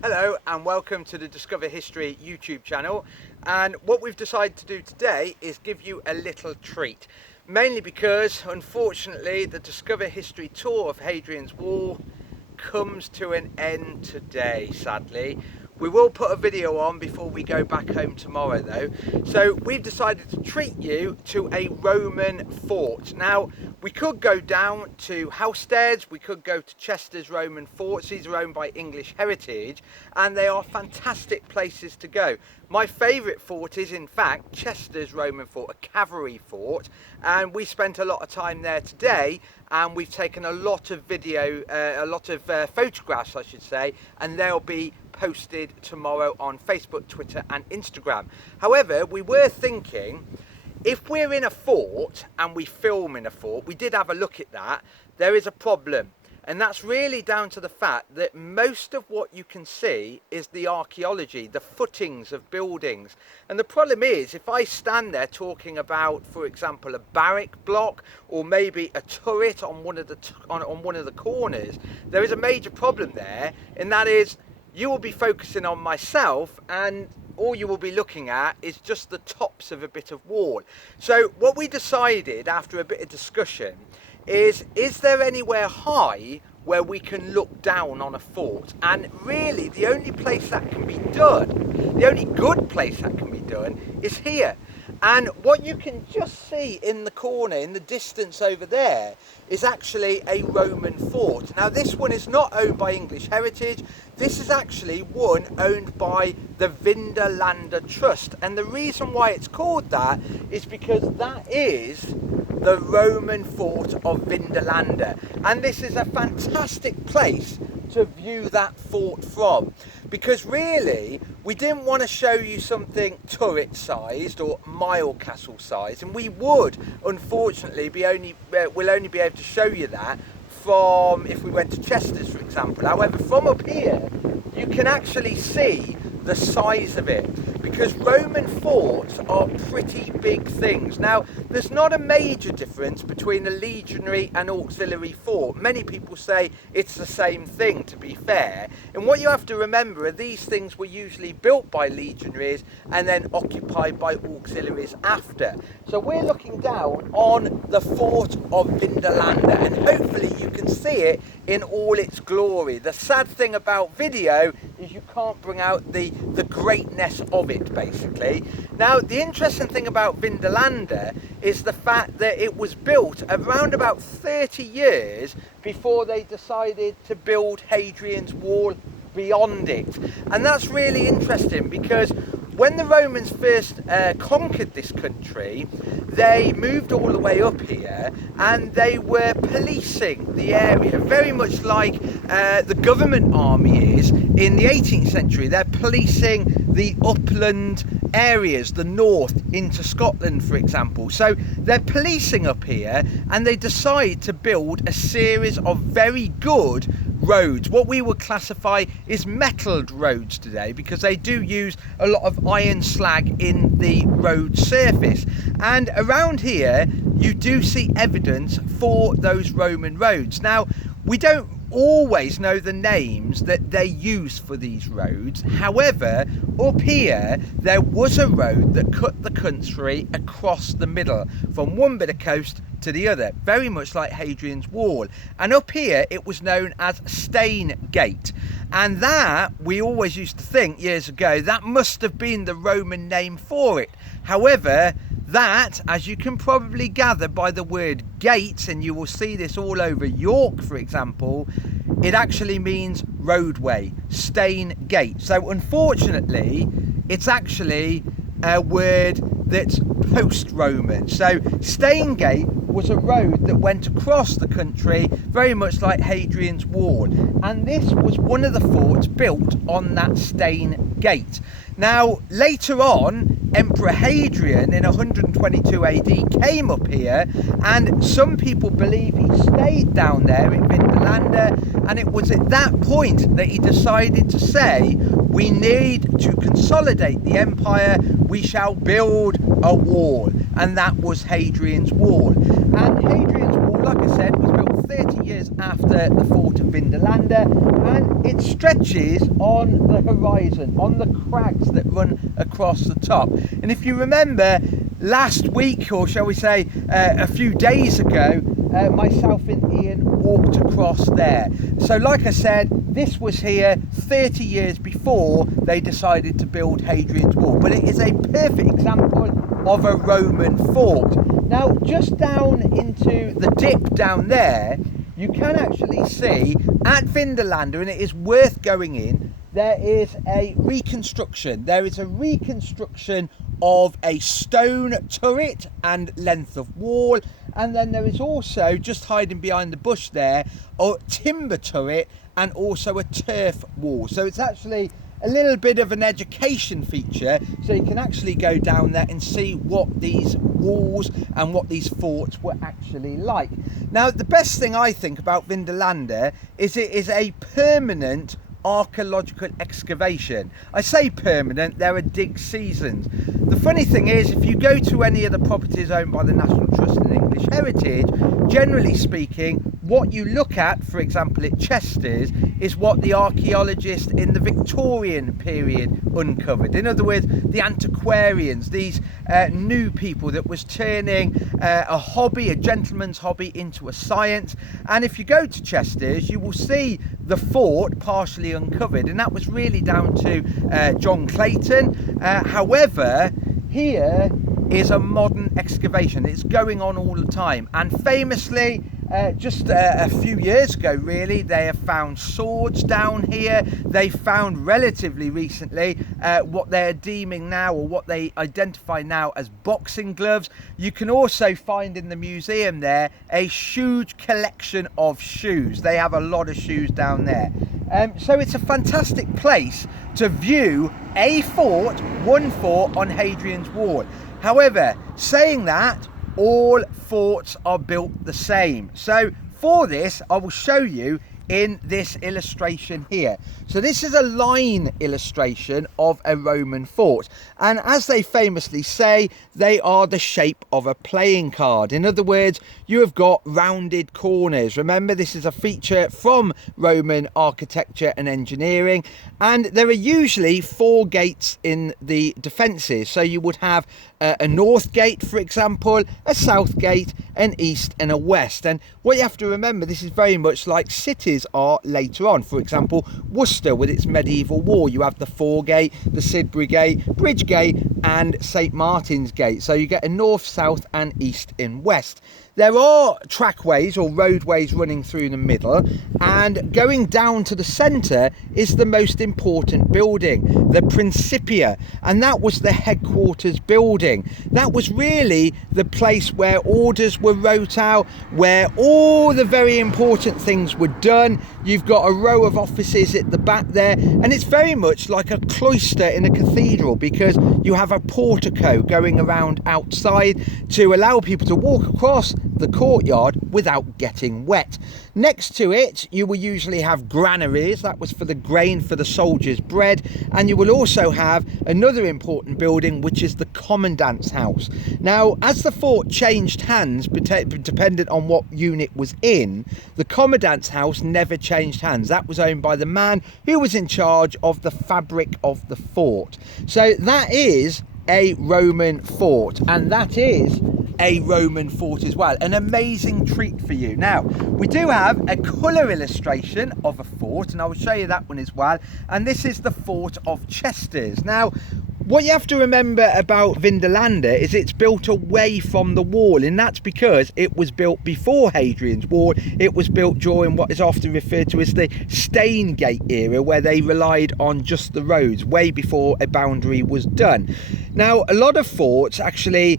Hello and welcome to the Discover History YouTube channel, and what we've decided to do today is give you a little treat, mainly because unfortunately the Discover History tour of Hadrian's Wall comes to an end today, sadly. We will put a video on before we go back home tomorrow though. So we've decided to treat you to a Roman fort. Now we could go down to Housesteads, we could go to Chester's Roman forts. These are owned by English Heritage and they are fantastic places to go. My favourite fort is in fact Chester's Roman fort, a cavalry fort, and we spent a lot of time there today and we've taken a lot of video, photographs I should say, and they'll be posted tomorrow on Facebook, Twitter and Instagram. However, we were thinking, if we're in a fort and we film in a fort, we did have a look at that, there is a problem. And that's really down to the fact that most of what you can see is the archaeology, the footings of buildings. And the problem is, if I stand there talking about, for example, a barrack block or maybe a turret on one of the corners, there is a major problem there, and that is you will be focusing on myself and all you will be looking at is just the tops of a bit of wall. So what we decided after a bit of discussion is there anywhere high where we can look down on a fort? And really the only place that can be done, the only good place that can be done is here. And what you can just see in the corner, in the distance over there, is actually a Roman fort. Now this one is not owned by English Heritage, this is actually one owned by the Vindolanda Trust. And the reason why it's called that is because that is the Roman fort of Vindolanda. And this is a fantastic place to view that fort from, because really we didn't want to show you something turret sized or mile castle sized, and we would unfortunately we'll only be able to show you that from if we went to Chester's, for example. However, from up here you can actually see the size of it, because Roman forts are pretty big things. Now there's not a major difference between a legionary and auxiliary fort. Many people say it's the same thing, to be fair, and what you have to remember are these things were usually built by legionaries and then occupied by auxiliaries after. So we're looking down on the fort of Vindolanda and hopefully you can see it in all its glory. The sad thing about video is you can't bring out the greatness of it, basically. Now the interesting thing about Vindolanda is the fact that it was built around about 30 years before they decided to build Hadrian's Wall beyond it. And that's really interesting because when the Romans first conquered this country, they moved all the way up here and they were policing the area, very much like the government army is in the 18th century. They're policing the upland areas, the north into Scotland, for example. So they're policing up here and they decide to build a series of very good roads, what we would classify as metalled roads today, because they do use a lot of iron slag in the road surface. And around here you do see evidence for those Roman roads. Now we don't always know the names that they use for these roads. However, up here there was a road that cut the country across the middle from one bit of coast to the other, very much like Hadrian's Wall. And up here it was known as Stane Gate, and that we always used to think years ago that must have been the Roman name for it. However, that, as you can probably gather by the word gate, and you will see this all over York for example, it actually means roadway, Stane Gate. So unfortunately it's actually a word that's post-Roman. So Stane Gate was a road that went across the country, very much like Hadrian's Wall, and this was one of the forts built on that Stane Gate. Now later on, Emperor Hadrian in 122 AD came up here, and some people believe he stayed down there in Vindolanda, and it was at that point that he decided to say, we need to consolidate the empire, we shall build a wall, and that was Hadrian's Wall. And Hadrian's Wall, like I said, was built 30 years after the fort of Vindolanda, and it stretches on the horizon, on the crags that run across the top. And if you remember, last week, or shall we say a few days ago, myself and Ian walked across there. So like I said, this was here 30 years before they decided to build Hadrian's Wall, but it is a perfect example of a Roman fort. Now, just down into the dip down there, you can actually see at Vindolanda, and it is worth going in, there is a reconstruction. There is a reconstruction of a stone turret and length of wall, and then there is also, just hiding behind the bush there, a timber turret and also a turf wall. So it's actually a little bit of an education feature, so you can actually go down there and see what these walls and what these forts were actually like. Now, the best thing I think about Vindolanda is it is a permanent archaeological excavation. I say permanent, there are dig seasons. The funny thing is, if you go to any of the properties owned by the National Trust in English Heritage, generally speaking, what you look at, for example at Chester's, is what the archaeologists in the Victorian period uncovered. In other words, the antiquarians, these new people that was turning a hobby, a gentleman's hobby, into a science. And if you go to Chester's, you will see the fort partially uncovered, and that was really down to John Clayton. However, here is a modern excavation. It's going on all the time, and famously, just a few years ago really, they have found swords down here. They found relatively recently what they're deeming now, or what they identify now, as boxing gloves. You can also find in the museum there a huge collection of shoes. They have a lot of shoes down there. So it's a fantastic place to view a fort, one fort on Hadrian's Wall. However, saying that, all forts are built the same. So for this, I will show you in this illustration here. So this is a line illustration of a Roman fort, and as they famously say, they are the shape of a playing card. In other words, you have got rounded corners. Remember, this is a feature from Roman architecture and engineering, and there are usually 4 gates in the defences. So you would have a north gate, for example, a south gate, an east and a west. And what you have to remember, this is very much like cities are later on. For example, Worcester with its medieval wall, you have the Foregate, the Sidbury Gate, Bridge Gate and St Martin's Gate. So you get a north, south and east and west. There are trackways or roadways running through the middle, and going down to the centre is the most important building, the Principia, and that was the headquarters building. That was really the place where orders were wrote out, where all the very important things were done. You've got a row of offices at the back there, and it's very much like a cloister in a cathedral, because you have a portico going around outside to allow people to walk across the courtyard without getting wet. Next to it, you will usually have granaries. That was for the grain for the soldiers' bread. And you will also have another important building, which is the commandant's house. Now, as the fort changed hands, dependent on what unit was in, the commandant's house never changed hands. That was owned by the man who was in charge of the fabric of the fort. So that is a Roman fort, and that is a Roman fort as well. An amazing treat for you. Now, we do have a colour illustration of a fort, and I will show you that one as well. And this is the fort of Chester's. Now, what you have to remember about Vindolanda is it's built away from the wall, and that's because it was built before Hadrian's Wall. It was built during what is often referred to as the Steingate era, where they relied on just the roads way before a boundary was done. Now, a lot of forts actually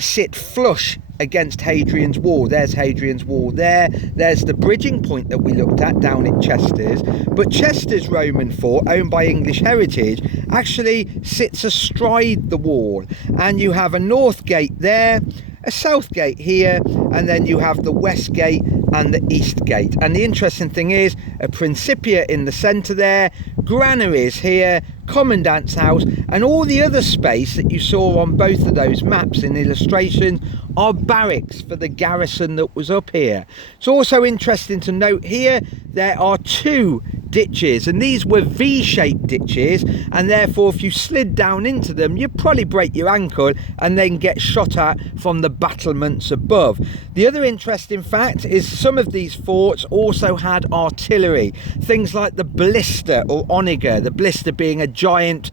sit flush against Hadrian's Wall. There's Hadrian's Wall there. There's the bridging point that we looked at down at Chester's. But Chester's Roman fort, owned by English Heritage, actually sits astride the wall. And you have a north gate there, a south gate here, and then you have the west gate and the east gate. And the interesting thing is, a Principia in the centre there, granaries here, commandant's house, and all the other space that you saw on both of those maps and illustrations are barracks for the garrison that was up here. It's also interesting to note here there are 2 ditches, and these were V-shaped ditches, and therefore if you slid down into them you'd probably break your ankle and then get shot at from the battlements above. The other interesting fact is some of these forts also had artillery, things like the blister or onager, the blister being a giant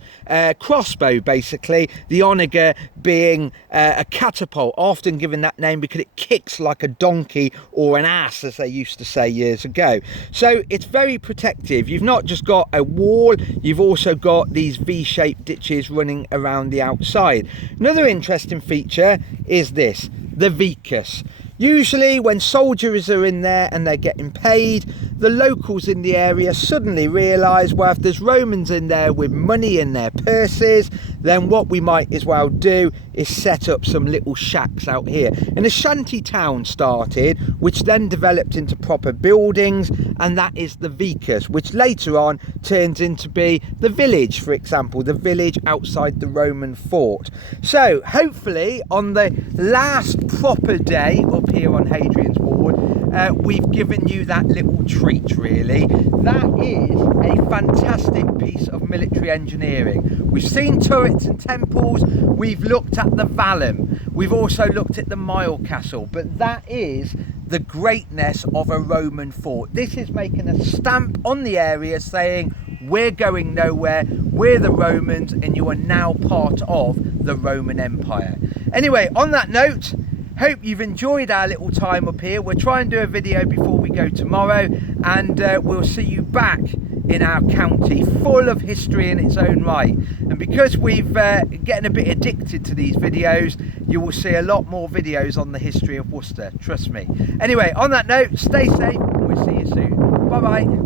crossbow basically, the onager being a catapult, often given that name because it kicks like a donkey or an ass, as they used to say years ago. So it's very protective. You've not just got a wall, you've also got these V-shaped ditches running around the outside. Another interesting feature is this, the vicus. Usually when soldiers are in there and they're getting paid, the locals in the area suddenly realise, well, if there's Romans in there with money in their purses, then what we might as well do is set up some little shacks out here. And a shanty town started, which then developed into proper buildings, and that is the vicus, which later on turns into be the village, for example, the village outside the Roman fort. So hopefully on the last proper day up here on Hadrian's Wall, we've given you that little treat really. That is a fantastic piece of military engineering. We've seen turrets and temples, we've looked at the vallum, we've also looked at the Mile Castle, but that is the greatness of a Roman fort. This is making a stamp on the area saying we're going nowhere, we're the Romans, and you are now part of the Roman Empire. Anyway, on that note, hope you've enjoyed our little time up here. We'll try and do a video before we go tomorrow, and we'll see you back in our county full of history in its own right. And because we've getting a bit addicted to these videos, you will see a lot more videos on the history of Worcester, trust me. Anyway, on that note, stay safe and we'll see you soon. Bye bye.